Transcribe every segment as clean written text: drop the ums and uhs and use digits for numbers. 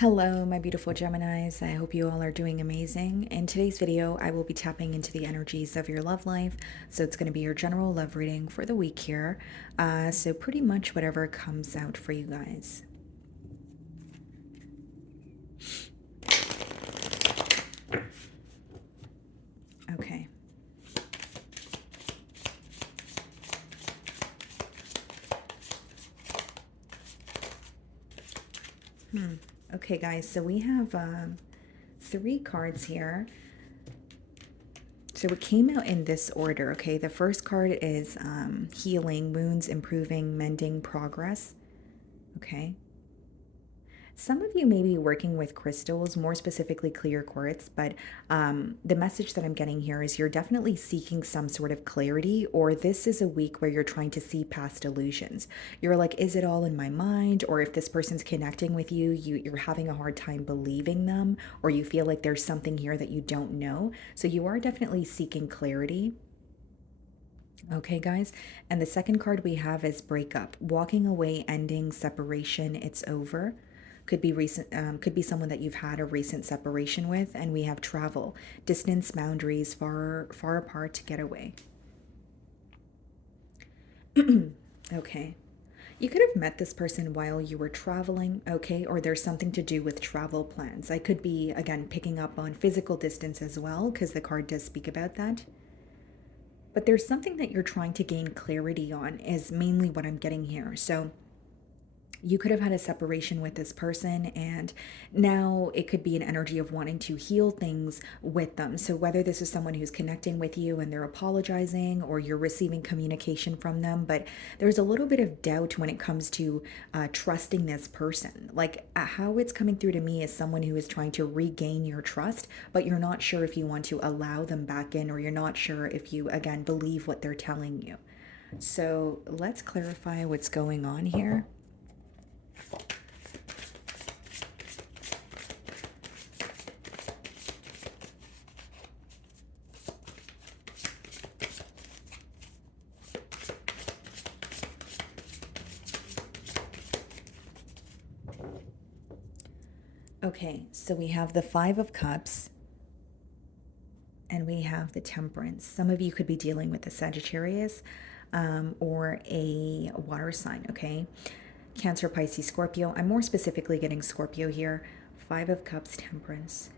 Hello, my beautiful Geminis. I hope you all are doing amazing. In today's video, I will be tapping into the energies of your love life. So it's going to be your general love reading for the week here. So pretty much whatever comes out for you guys. Okay. Okay, guys. So we have 3 cards here. So it came out in this order, okay? The first card is healing, wounds, improving, mending, progress, okay? Some of you may be working with crystals, more specifically clear quartz, but the message that I'm getting here is you're definitely seeking some sort of clarity, or this is a week where you're trying to see past illusions. You're like, is it all in my mind? Or if this person's connecting with you, you're having a hard time believing them, or you feel like there's something here that you don't know. So you are definitely seeking clarity. Okay, guys. And the second card we have is breakup, walking away, ending, separation. It's over. Could be recent. Could be someone that you've had a recent separation with. And we have travel, distance, boundaries, far apart to get away. Okay. You could have met this person while you were traveling, okay? Or there's something to do with travel plans. I could be, again, picking up on physical distance as well, because the card does speak about that. But there's something that you're trying to gain clarity on, is mainly what I'm getting here. So you could have had a separation with this person, and now it could be an energy of wanting to heal things with them. So whether this is someone who's connecting with you and they're apologizing, or you're receiving communication from them, but there's a little bit of doubt when it comes to trusting this person. Like how it's coming through to me is someone who is trying to regain your trust, but you're not sure if you want to allow them back in, or you're not sure if you, again, believe what they're telling you. So let's clarify what's going on here. Okay, so we have the Five of Cups and we have the Temperance. Some of you could be dealing with a Sagittarius or a water sign, okay? Cancer, Pisces, Scorpio. I'm more specifically getting Scorpio here. Five of Cups, Temperance.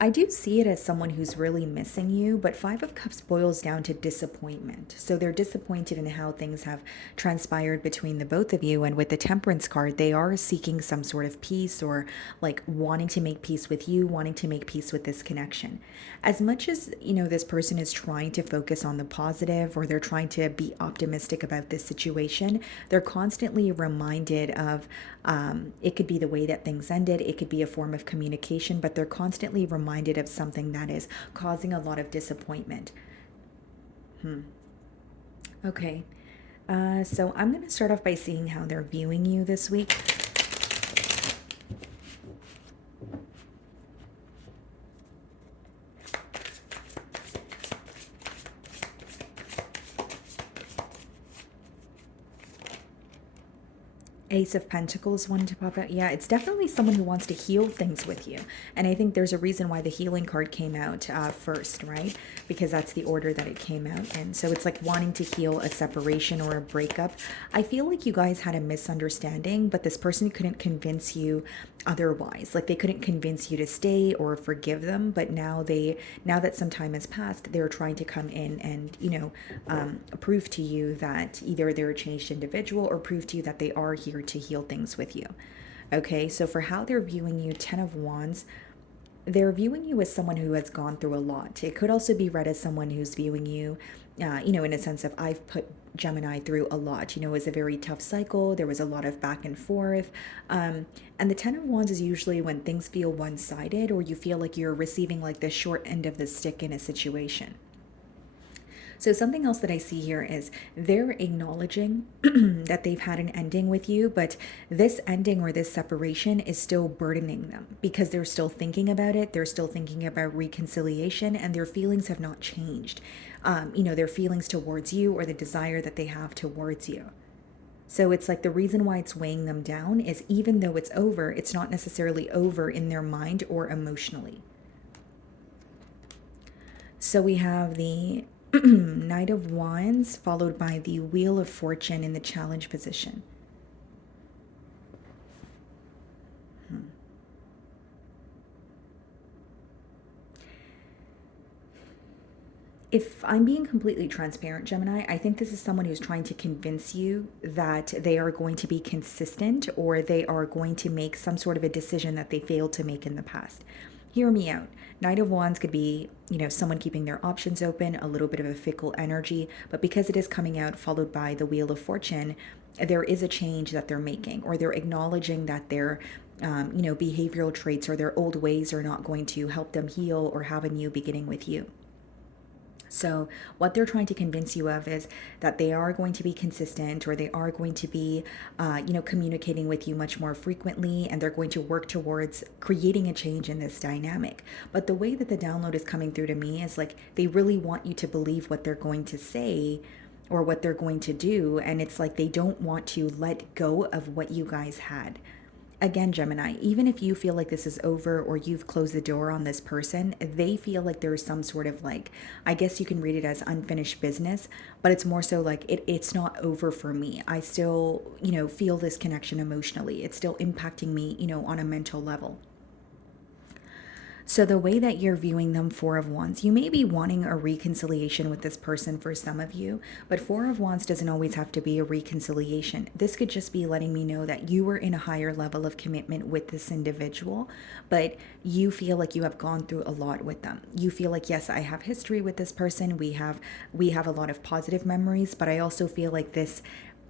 I do see it as someone who's really missing you, but Five of Cups boils down to disappointment. So they're disappointed in how things have transpired between the both of you. And with the Temperance card, they are seeking some sort of peace, or like wanting to make peace with you, wanting to make peace with this connection. As much as, this person is trying to focus on the positive, or they're trying to be optimistic about this situation, they're constantly reminded of it could be the way that things ended, it could be a form of communication, but they're constantly reminded of something that is causing a lot of disappointment. Okay, so I'm going to start off by seeing how they're viewing you this week. Ace of Pentacles wanting to pop out. Yeah, it's definitely someone who wants to heal things with you. And I think there's a reason why the healing card came out first, right? Because that's the order that it came out in. So it's like wanting to heal a separation or a breakup. I feel like you guys had a misunderstanding, but this person couldn't convince you otherwise. Like they couldn't convince you to stay or forgive them, but now that some time has passed, they're trying to come in and prove to you that either they're a changed individual, or prove to you that they are here to heal things with you. Okay, so for how they're viewing you, 10 of Wands, they're viewing you as someone who has gone through a lot. It could also be read as someone who's viewing you, in a sense of, I've put Gemini through a lot. It was a very tough cycle. There was a lot of back and forth. And the 10 of Wands is usually when things feel one-sided, or you feel like you're receiving like the short end of the stick in a situation. So something else that I see here is they're acknowledging that they've had an ending with you, but this ending or this separation is still burdening them because they're still thinking about it. They're still thinking about reconciliation, and their feelings have not changed. Their feelings towards you, or the desire that they have towards you. So it's like the reason why it's weighing them down is even though it's over, it's not necessarily over in their mind or emotionally. So we have the Knight of Wands followed by the Wheel of Fortune in the challenge position. If I'm being completely transparent, Gemini, I think this is someone who's trying to convince you that they are going to be consistent or they are going to make some sort of a decision that they failed to make in the past. Hear me out. Knight of Wands could be, someone keeping their options open, a little bit of a fickle energy, but because it is coming out followed by the Wheel of Fortune, there is a change that they're making, or they're acknowledging that their behavioral traits or their old ways are not going to help them heal or have a new beginning with you. So, what they're trying to convince you of is that they are going to be consistent, or they are going to be, communicating with you much more frequently, and they're going to work towards creating a change in this dynamic. But the way that the download is coming through to me is like they really want you to believe what they're going to say or what they're going to do. And it's like they don't want to let go of what you guys had. Again, Gemini, even if you feel like this is over or you've closed the door on this person, they feel like there's some sort of like, I guess you can read it as unfinished business, but it's more so like it's not over for me. I still, feel this connection emotionally. It's still impacting me, on a mental level. So, the way that you're viewing them, Four of Wands, you may be wanting a reconciliation with this person for some of you, but Four of Wands doesn't always have to be a reconciliation. This could just be letting me know that you were in a higher level of commitment with this individual, but you feel like you have gone through a lot with them. You feel like, yes, I have history with this person. We have a lot of positive memories, but I also feel like this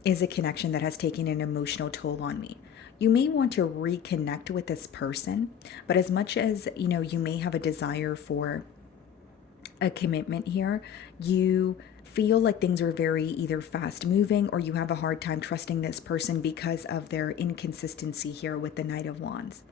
is a connection that has taken an emotional toll on me. You may want to reconnect with this person, but as much as you may have a desire for a commitment here, you feel like things are very either fast moving or you have a hard time trusting this person because of their inconsistency here with the Knight of Wands.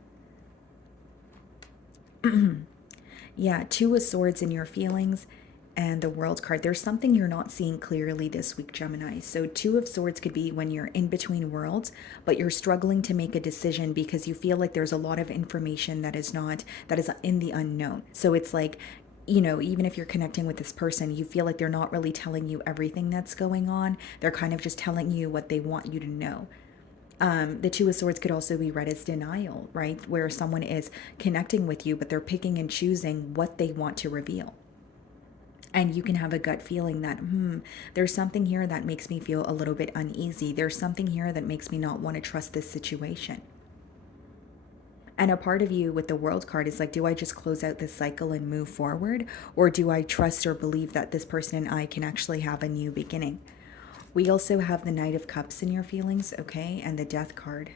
Yeah, Two of Swords in your feelings and the World card. There's something you're not seeing clearly this week, Gemini. So Two of Swords could be when you're in between worlds, but you're struggling to make a decision because you feel like there's a lot of information that is in the unknown. So it's like, even if you're connecting with this person, you feel like they're not really telling you everything that's going on. They're kind of just telling you what they want you to know. The Two of Swords could also be read as denial, right? Where someone is connecting with you, but they're picking and choosing what they want to reveal. And you can have a gut feeling that, there's something here that makes me feel a little bit uneasy. There's something here that makes me not want to trust this situation. And a part of you with the World card is like, do I just close out this cycle and move forward? Or do I trust or believe that this person and I can actually have a new beginning? We also have the Knight of Cups in your feelings, okay? And the Death card.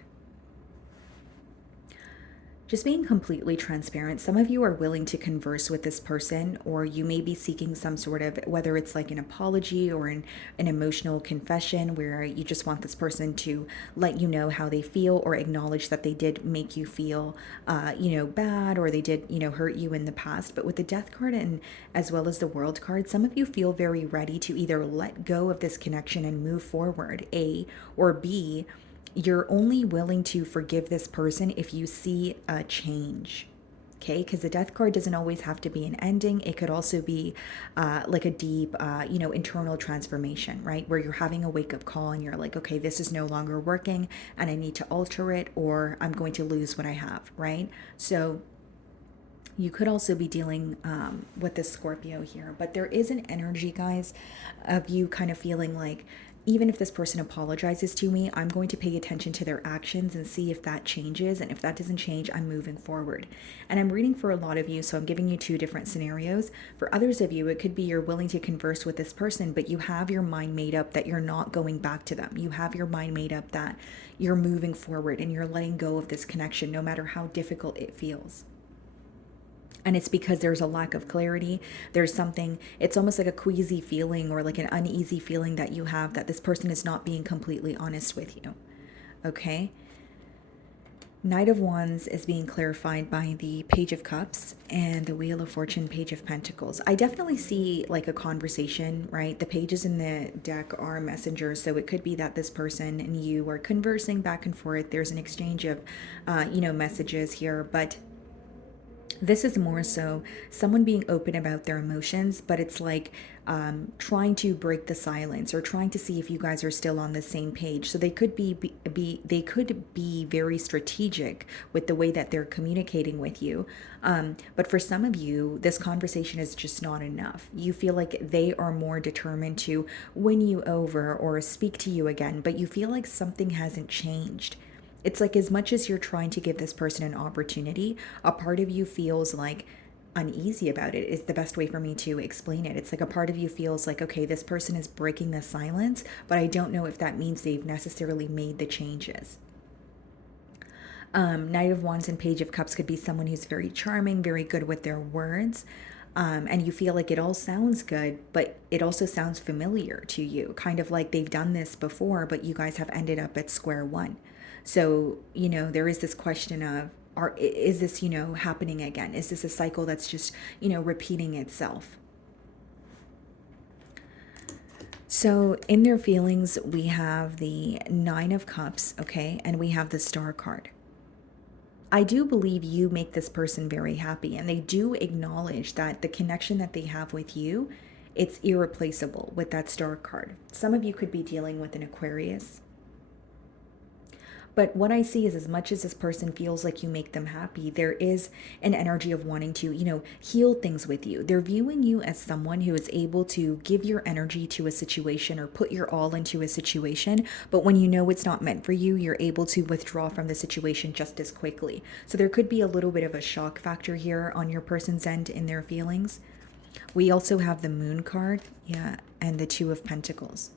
Just being completely transparent, some of you are willing to converse with this person, or you may be seeking some sort of, whether it's like an apology or an emotional confession where you just want this person to let you know how they feel or acknowledge that they did make you feel, bad, or they did, hurt you in the past. But with the Death card and as well as the World card, some of you feel very ready to either let go of this connection and move forward, A, or B, you're only willing to forgive this person if you see a change. Okay, because the Death card doesn't always have to be an ending. It could also be like a deep, internal transformation, right? Where you're having a wake up call and you're like, okay, this is no longer working and I need to alter it or I'm going to lose what I have, right? So you could also be dealing with this Scorpio here, but there is an energy, guys, of you kind of feeling like, even if this person apologizes to me, I'm going to pay attention to their actions and see if that changes. And if that doesn't change, I'm moving forward. And I'm reading for a lot of you, so I'm giving you two different scenarios. For others of you, it could be you're willing to converse with this person, but you have your mind made up that you're not going back to them. You have your mind made up that you're moving forward and you're letting go of this connection, no matter how difficult it feels. And it's because there's a lack of clarity. There's something, it's almost like a queasy feeling or like an uneasy feeling that you have that this person is not being completely honest with you. Okay? Knight of Wands is being clarified by the Page of Cups and the Wheel of Fortune, Page of Pentacles. I definitely see like a conversation, right? The pages in the deck are messengers, so it could be that this person and you are conversing back and forth. There's an exchange of, messages here, but this is more so someone being open about their emotions, but it's like trying to break the silence or trying to see if you guys are still on the same page. So they could they could be very strategic with the way that they're communicating with you. But for some of you, this conversation is just not enough. You feel like they are more determined to win you over or speak to you again, but you feel like something hasn't changed. It's like as much as you're trying to give this person an opportunity, a part of you feels like uneasy about it is the best way for me to explain it. It's like a part of you feels like, okay, this person is breaking the silence, but I don't know if that means they've necessarily made the changes. Knight of Wands and Page of Cups could be someone who's very charming, very good with their words. And you feel like it all sounds good, but it also sounds familiar to you, kind of like they've done this before, but you guys have ended up at square one. So, there is this question of, is this, happening again? Is this a cycle that's just, repeating itself? So, in their feelings, we have the Nine of Cups, okay, and we have the Star card. I do believe you make this person very happy, and they do acknowledge that the connection that they have with you, it's irreplaceable with that Star card. Some of you could be dealing with an Aquarius. But what I see is as much as this person feels like you make them happy, there is an energy of wanting to, heal things with you. They're viewing you as someone who is able to give your energy to a situation or put your all into a situation. But when you know it's not meant for you, you're able to withdraw from the situation just as quickly. So there could be a little bit of a shock factor here on your person's end in their feelings. We also have the Moon card, yeah, and the Two of Pentacles.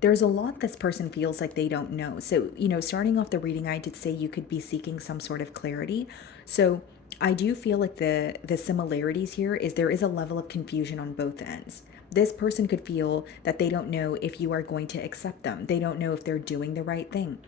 There's a lot this person feels like they don't know. So, starting off the reading, I did say you could be seeking some sort of clarity. So, I do feel like the similarities here is there is a level of confusion on both ends. This person could feel that they don't know if you are going to accept them. They don't know if they're doing the right thing.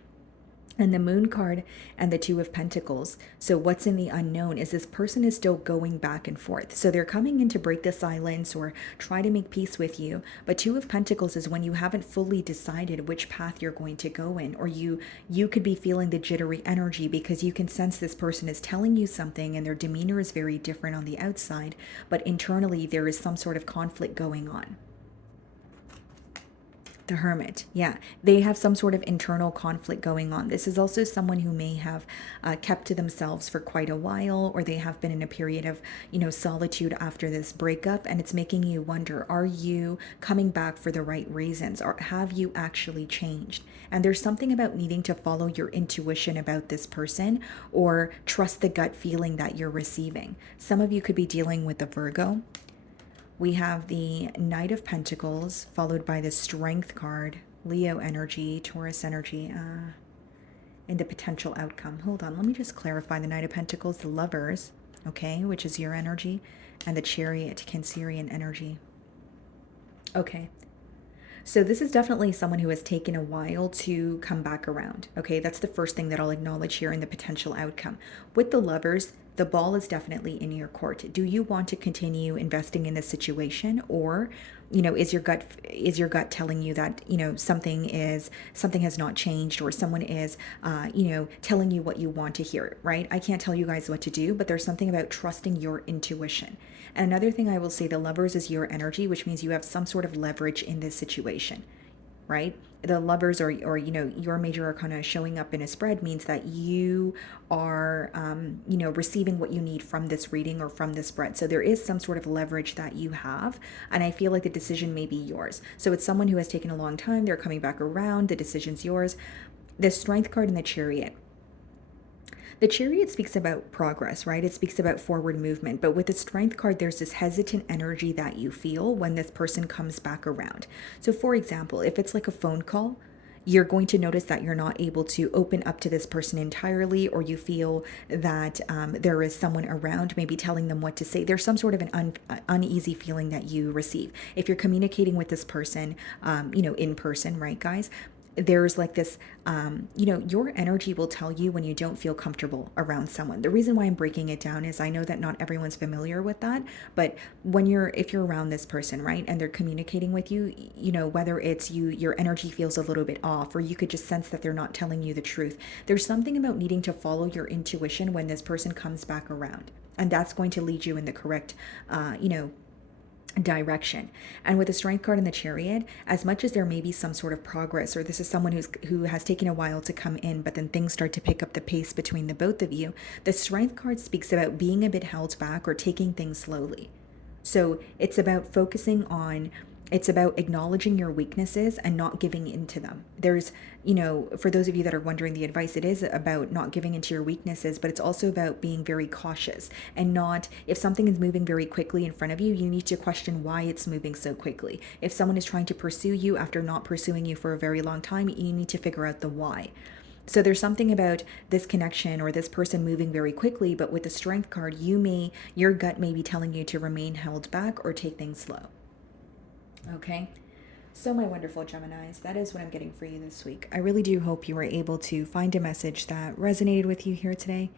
And the Moon card and the Two of Pentacles. So what's in the unknown is this person is still going back and forth. So they're coming in to break the silence or try to make peace with you. But Two of Pentacles is when you haven't fully decided which path you're going to go in, or you could be feeling the jittery energy because you can sense this person is telling you something and their demeanor is very different on the outside, but internally there is some sort of conflict going on. The Hermit, yeah. They have some sort of internal conflict going on. This is also someone who may have kept to themselves for quite a while, or they have been in a period of, solitude after this breakup, and it's making you wonder, are you coming back for the right reasons, or have you actually changed? And there's something about needing to follow your intuition about this person, or trust the gut feeling that you're receiving. Some of you could be dealing with a Virgo. We have the Knight of Pentacles, followed by the Strength card, Leo energy, Taurus energy, and the potential outcome. Hold on, let me just clarify the Knight of Pentacles, the Lovers, okay, which is your energy, and the Chariot, Cancerian energy. Okay. So this is definitely someone who has taken a while to come back around. Okay, that's the first thing that I'll acknowledge here in the potential outcome. With the Lovers, the ball is definitely in your court. Do you want to continue investing in this situation, or is your gut telling you that something has not changed, or someone is telling you what you want to hear, right? I can't tell you guys what to do, but there's something about trusting your intuition. And another thing I will say, the Lovers is your energy, which means you have some sort of leverage in this situation, right? The Lovers or your major arcana showing up in a spread means that you are receiving what you need from this reading or from this spread. So there is some sort of leverage that you have, and I feel like the decision may be yours. So it's someone who has taken a long time, they're coming back around, the decision's yours. The Strength card and the Chariot. The Chariot speaks about progress, right? It speaks about forward movement. But with the Strength card, there's this hesitant energy that you feel when this person comes back around. So for example, if it's like a phone call, you're going to notice that you're not able to open up to this person entirely, or you feel that there is someone around maybe telling them what to say. There's some sort of an uneasy feeling that you receive. If you're communicating with this person, in person, right, guys? there's like this, your energy will tell you when you don't feel comfortable around someone. The reason why I'm breaking it down is I know that not everyone's familiar with that, but if you're around this person, right, and they're communicating with you, whether it's your energy feels a little bit off, or you could just sense that they're not telling you the truth. There's something about needing to follow your intuition when this person comes back around. And that's going to lead you in the correct, direction. And with the strength card and the chariot, as much as there may be some sort of progress, or this is someone who has taken a while to come in, but then things start to pick up the pace between the both of you, the strength card speaks about being a bit held back or taking things slowly. So it's about acknowledging your weaknesses and not giving into them. There's, for those of you that are wondering the advice, it is about not giving into your weaknesses, but it's also about being very cautious and not, if something is moving very quickly in front of you, you need to question why it's moving so quickly. If someone is trying to pursue you after not pursuing you for a very long time, you need to figure out the why. So there's something about this connection or this person moving very quickly, but with the strength card, your gut may be telling you to remain held back or take things slow. Okay. So, my wonderful Geminis, that is what I'm getting for you this week. I really do hope you were able to find a message that resonated with you here today.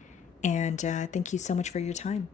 And thank you so much for your time.